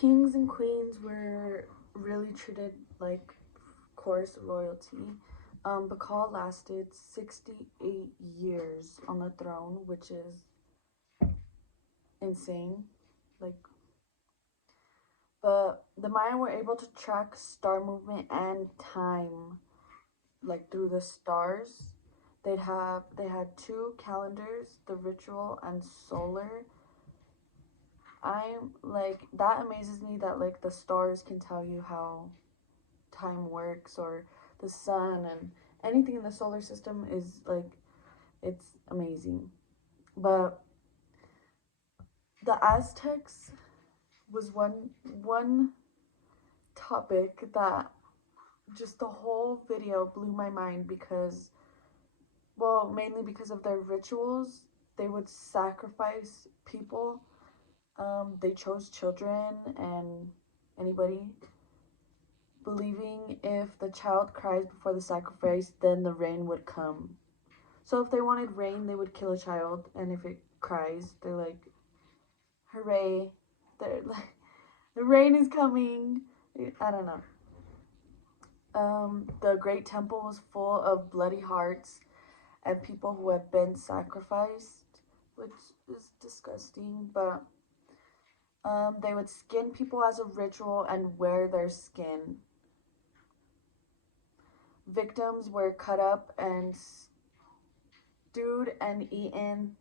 kings and queens were really treated like, of course, royalty. Bacall lasted 68 years on the throne, which is insane. Like, but the Maya were able to track star movement and time, like through the stars. They had two calendars, the ritual and solar. I'm like, that amazes me that like the stars can tell you how time works, or the sun, and anything in the solar system is like, it's amazing. But the Aztecs was one topic that just the whole video blew my mind because, well, mainly because of their rituals. They would sacrifice people. They chose children and anybody, believing if the child cries before the sacrifice, then the rain would come. So if they wanted rain, they would kill a child, and if it cries, they're like, "Hooray!" They're like, "The rain is coming." I don't know. The Great Temple was full of bloody hearts and people who had been sacrificed, which is disgusting. But they would skin people as a ritual and wear their skin. Victims were cut up and stewed and eaten,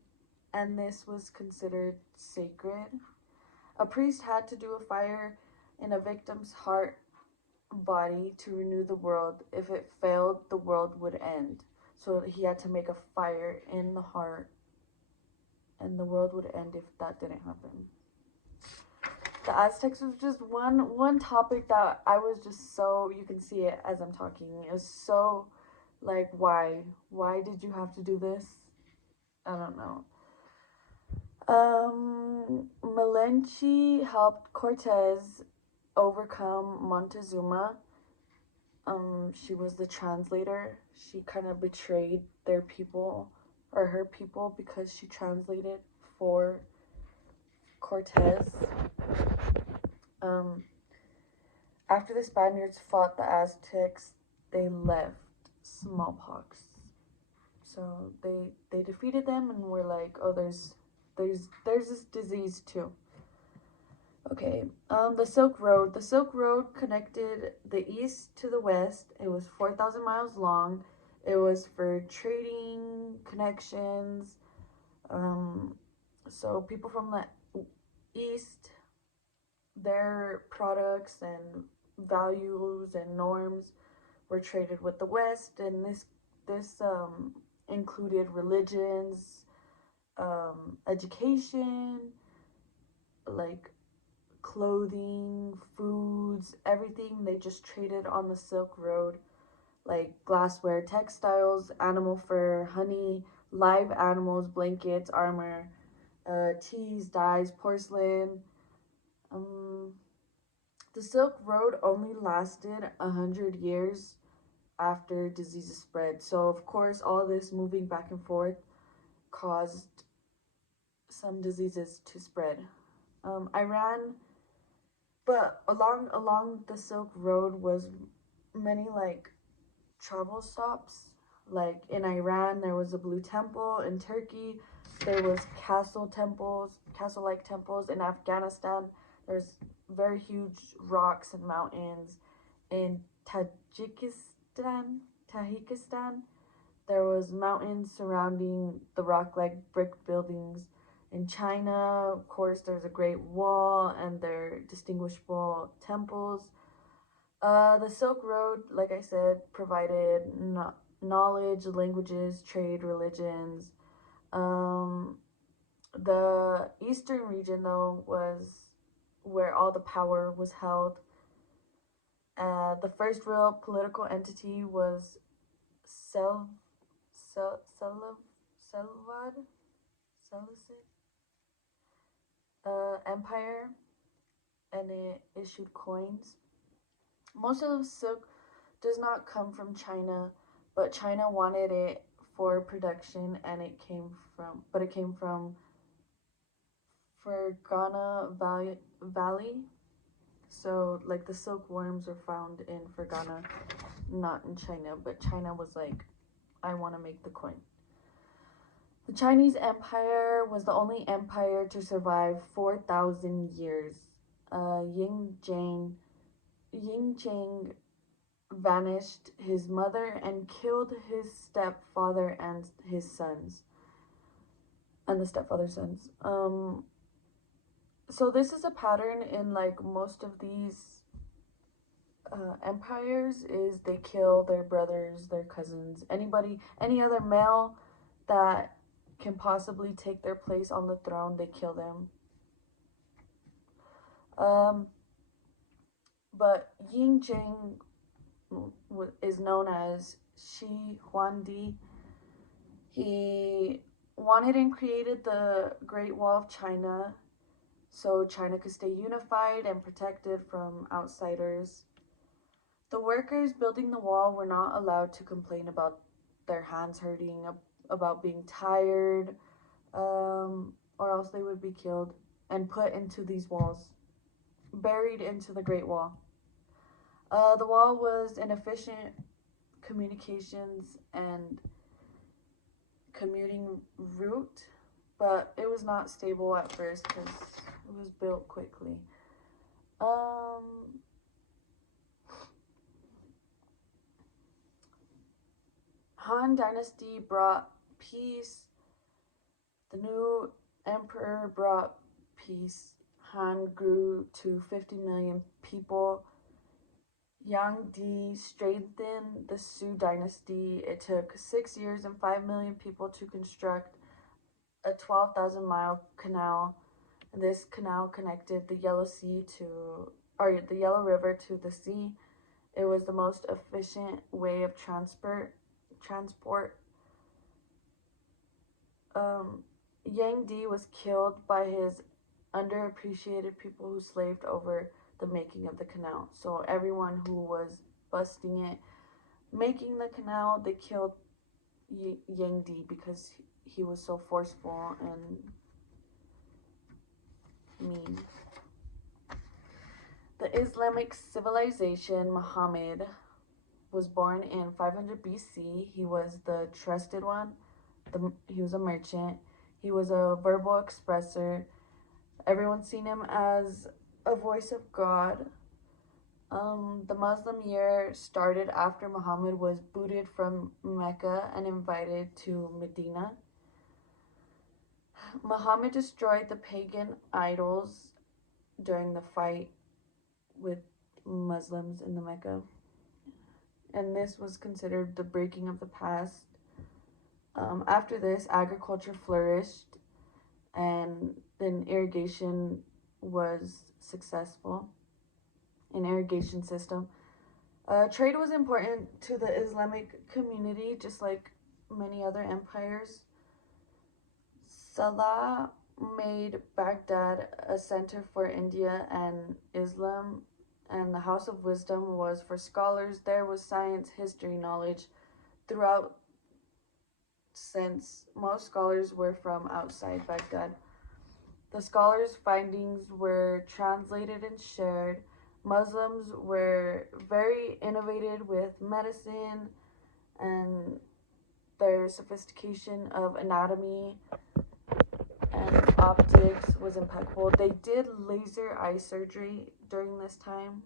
and this was considered sacred. A priest had to do a fire in a victim's heart body to renew the world. If it failed, the world would end. So he had to make a fire in the heart, and the world would end if that didn't happen. The Aztecs was just one topic that I was just so, you can see it as I'm talking. It was so like, why did you have to do this? I don't know. Malinche helped Cortez overcome Montezuma. She was the translator. She kind of betrayed their people, or her people, because she translated for Cortez. Um, After the Spaniards fought the Aztecs, they left smallpox. So they defeated them and were like, oh, there's this disease too. Okay, the Silk Road. The Silk Road connected the east to the west. It was 4,000 miles long. It was for trading connections. So people from the east, their products and values and norms were traded with the west, and this included religions, education, like clothing, foods, everything. They just traded on the Silk Road, like glassware, textiles, animal fur, honey, live animals, blankets, armor, teas, dyes, porcelain. Um, the Silk Road only lasted 100 years after diseases spread. So of course, all this moving back and forth caused some diseases to spread. Iran, but along the Silk Road was many like travel stops. Like in Iran, there was a Blue Temple. In Turkey, there was castle-like temples. In Afghanistan, there's very huge rocks and mountains. In Tajikistan, there was mountains surrounding the rock-like brick buildings. In China, of course, there's a Great Wall and their distinguishable temples. The Silk Road, like I said, provided knowledge, languages, trade, religions. Um, the eastern region, though, was where all the power was held. The first real political entity was Sel, Selvad, Seleucid Empire, and it issued coins. Most of the silk does not come from China, but China wanted it for production, and it came from Fergana Valley. So, like, the silkworms were found in Fergana, not in China, but China was like, I want to make the coin. The Chinese Empire was the only empire to survive 4,000 years. Yingcheng vanished his mother and killed his stepfather and his sons. And the stepfather's sons. So this is a pattern in like most of these empires is they kill their brothers, their cousins, any other male that can possibly take their place on the throne, they kill them. But Ying Jing is known as Shi Huandi. He wanted and created the Great Wall of China so China could stay unified and protected from outsiders. The workers building the wall were not allowed to complain about their hands hurting, about being tired, or else they would be killed and put into these walls, buried into the Great Wall. The wall was an efficient communications and commuting route, but it was not stable at first because it was built quickly. Han Dynasty brought peace. The new emperor brought peace. Han grew to 50 million people. Yang Di strengthened the Sui dynasty. It took 6 years and 5 million people to construct a 12,000-mile canal. And this canal connected the Yellow River to the sea. It was the most efficient way of transport. Yang Di was killed by his underappreciated people who slaved over the making of the canal. So everyone who was busting it, making the canal, they killed Yang Di because he was so forceful and mean. The Islamic civilization, Muhammad was born in 500 BC. He was the trusted one. He was a merchant. He was a verbal expresser. Everyone's seen him as a voice of God. The Muslim year started after Muhammad was booted from Mecca and invited to Medina. Muhammad destroyed the pagan idols during the fight with Muslims in the Mecca. And this was considered the breaking of the past. After this, agriculture flourished, and then irrigation was successful. An irrigation system. Trade was important to the Islamic community, just like many other empires. Salah made Baghdad a center for India and Islam, and the House of Wisdom was for scholars. There was science, history, knowledge throughout, since most scholars were from outside Baghdad. The scholars' findings were translated and shared. Muslims were very innovative with medicine, and their sophistication of anatomy and optics was impeccable. They did laser eye surgery during this time,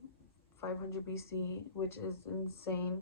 500 BC, which is insane.